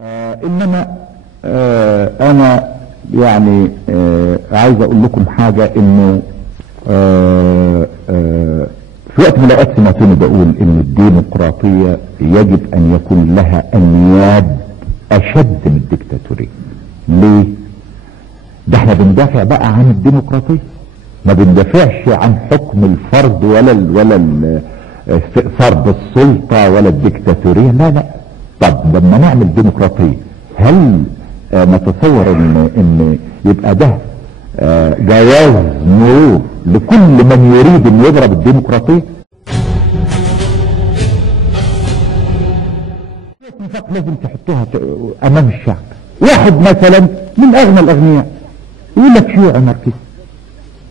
انما انا يعني عايز اقول لكم حاجة انه في وقت من الاوقات سمعتوني بقول ان الديمقراطية يجب ان يكون لها انياب اشد من الديكتاتورية. ليه؟ ده احنا بندافع بقى عن الديمقراطية، ما بندافعش عن حكم الفرد ولا فرض السلطة ولا الديكتاتورية. لا طب لما نعمل ديمقراطية هل نتصور ان يبقى ده جواز مرور لكل من يريد ان يضرب الديمقراطية؟ لازم تحطوها امام الشعب. واحد مثلا من اغنى الاغنياء يقول لك شيوعي ماركسي،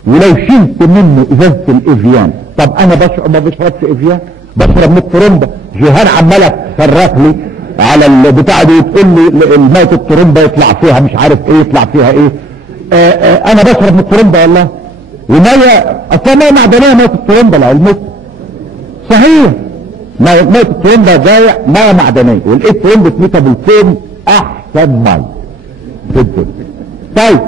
ولو شلت منه ازازة الافيان، طب انا ما بشربش افيان، بشرب من الطرمبة. جيهان عمالة تصرخ لي على البتاع دي وتقول لي الماء الطرمبة يطلع فيها مش عارف ايه، يطلع فيها ايه. انا بشرب من الطرمبة والله، ومية اصلا مية معدنية مية الطرمبة لعلمكم. صحيح مية الطرمبة جاية مية معدنية، ولقيت طرمبة ميتا بالفوم احسن مية في الدنيا. طيب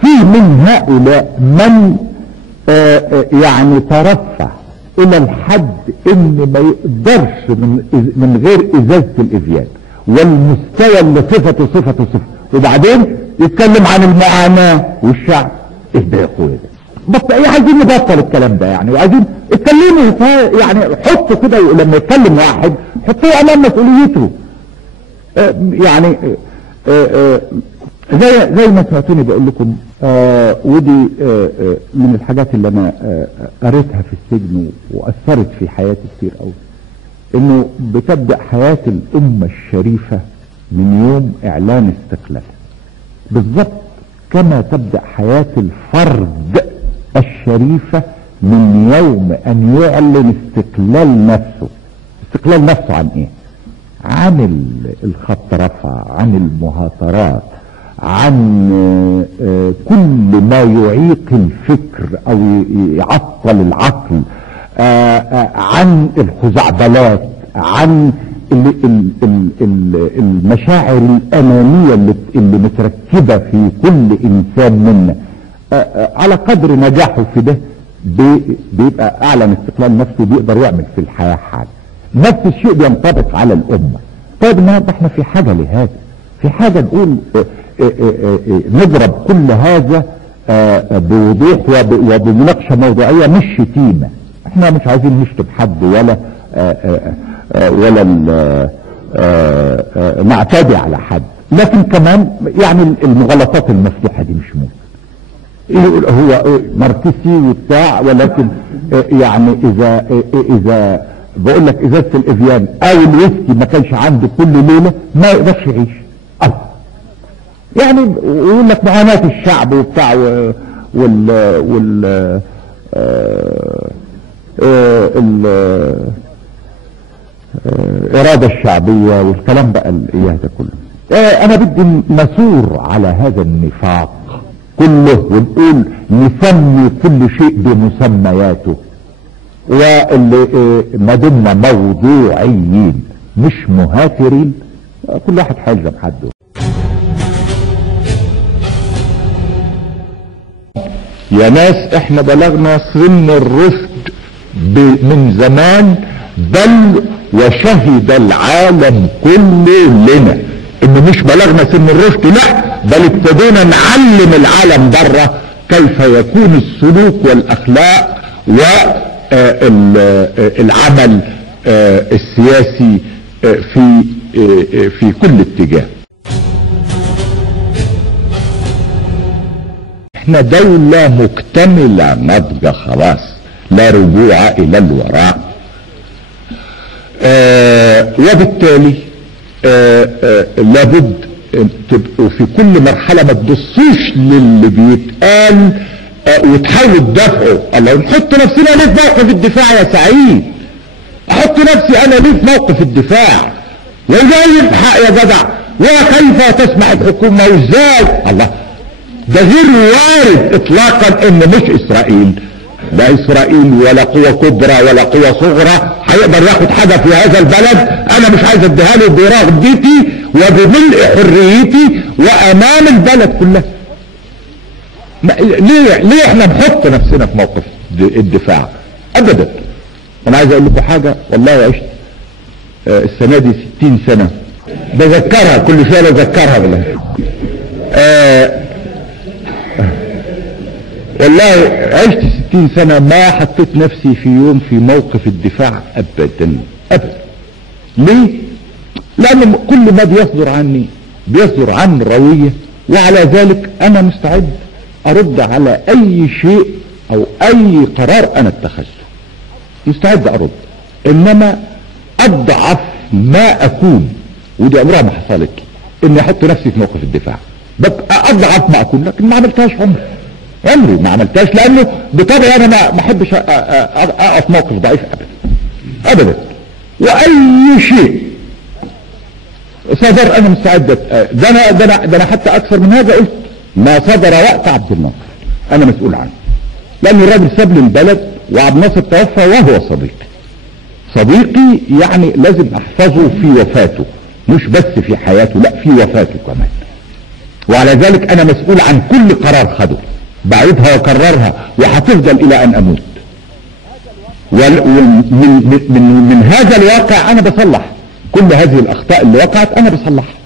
في من هؤلاء من يعني ترفع الى الحد ان ما يقدرش من غير ازازة الافيان، والمستوى اللي صفته وبعدين يتكلم عن المعاناة والشعب. ايه ده يا اخويا ده؟ بس ايه، عايزين نبطل الكلام ده يعني، وعايزين اتكلموا يعني، حطوا كده لما يتكلم واحد حطوه امام مسؤوليته. يعني زي ما سمعتوني بقول لكم، ودي من الحاجات اللي انا قريتها في السجن واثرت في حياتي كتير قوي، انه بتبدأ حياة الامة الشريفة من يوم اعلان استقلالها، بالضبط كما تبدأ حياة الفرد الشريفة من يوم ان يعلن استقلال نفسه. استقلال نفسه عن ايه؟ عن الخطرفة، عن المهاترات، عن كل ما يعيق الفكر او يعطل العقل، عن الخزعبلات، عن المشاعر الانانية اللي متركبة في كل انسان منا. على قدر نجاحه في ده بيبقى اعلن استقلال نفسه، بيقدر يعمل في الحياة حاجة. نفس الشيء بينطبق على الامة. طيب النهارده احنا في حاجة لهذا، في حاجة نقول نضرب كل هذا بوضوح وبمناقشة موضوعية، مش شتيمة. احنا مش عايزين نشتم حد ولا نعتدي على حد، لكن كمان يعني المغالطات المفتوحة دي مش ممكن. هو ماركسي وبتاع، ولكن يعني اذا بقول لك ازازة الافيان او الويسكي ما كانش عنده كل ليلة ما يقدرش يعيش. يعني يقول لك معاناة الشعب وبتاع الإرادة الشعبية والكلام بقى الاياه ده كله. انا بدي نثور على هذا النفاق كله ونقول نسمي كل شيء بمسمياته، واللي ما دمنا موضوعيين مش مهاترين. كل واحد هيلزم حده. يا ناس احنا بلغنا سن الرشد من زمان، بل وشهد العالم كله لنا ان مش بلغنا سن الرشد، لا بل ابتدينا نعلم العالم بره كيف يكون السلوك والاخلاق والعمل السياسي في كل اتجاه. احنا دولة مكتملة ناضجة خلاص، لا رجوع الى الوراء. وبالتالي لابد تبقوا في كل مرحلة ما تبصوش للي بيتقال وتحاولوا تدافعوا. الله، نحط نفسنا ليه في موقف الدفاع يا سعيد؟ احط نفسي انا ليه في موقف الدفاع؟ وازاي الحق يا جدع؟ وكيف تسمع الحكومة وازاي؟ الله، ده غير وارد اطلاقا ان مش اسرائيل، لا اسرائيل ولا قوة كبرى ولا قوة صغرى هيقدر ياخد حاجة في هذا البلد. انا مش عايز اديها له برغبتي وبملء حريتي وامام البلد كلها. ليه احنا نحط نفسنا في موقف الدفاع؟ ابدا. انا عايز اقول لكم حاجة، والله عشت السنة دي 60 سنة بذكرها كل شوية، بذكرها بالله. والله عشت 60 سنة ما حطيت نفسي في يوم في موقف الدفاع ابدا ابدا. ليه؟ لان كل ما بيصدر عني بيصدر عن روية، وعلى ذلك انا مستعد ارد على اي شيء او اي قرار انا اتخذته، مستعد ارد. انما اضعف ما اكون، ودي عمرها ما حصلت اني احط نفسي في موقف الدفاع، ببقى اضعف ما اكون، لكن ما عملتهاش عمري ما عملتهاش، لانه بطبعي انا ما احبش اقف موقف ضعيف ابدا ابدا. واي شيء صدر انا مستعد. ده انا حتى اكثر من هذا قلت ما صدر وقت عبد الناصر انا مسؤول عنه، لان الراجل ساب لي البلد وعبد الناصر توفى وهو صديقي يعني لازم احفظه في وفاته، مش بس في حياته، لا في وفاته كمان. وعلى ذلك انا مسؤول عن كل قرار خده، بعيدها وكررها وهتفضل الى ان اموت. ومن هذا الواقع انا بصلح كل هذه الاخطاء اللي وقعت، انا بصلحها.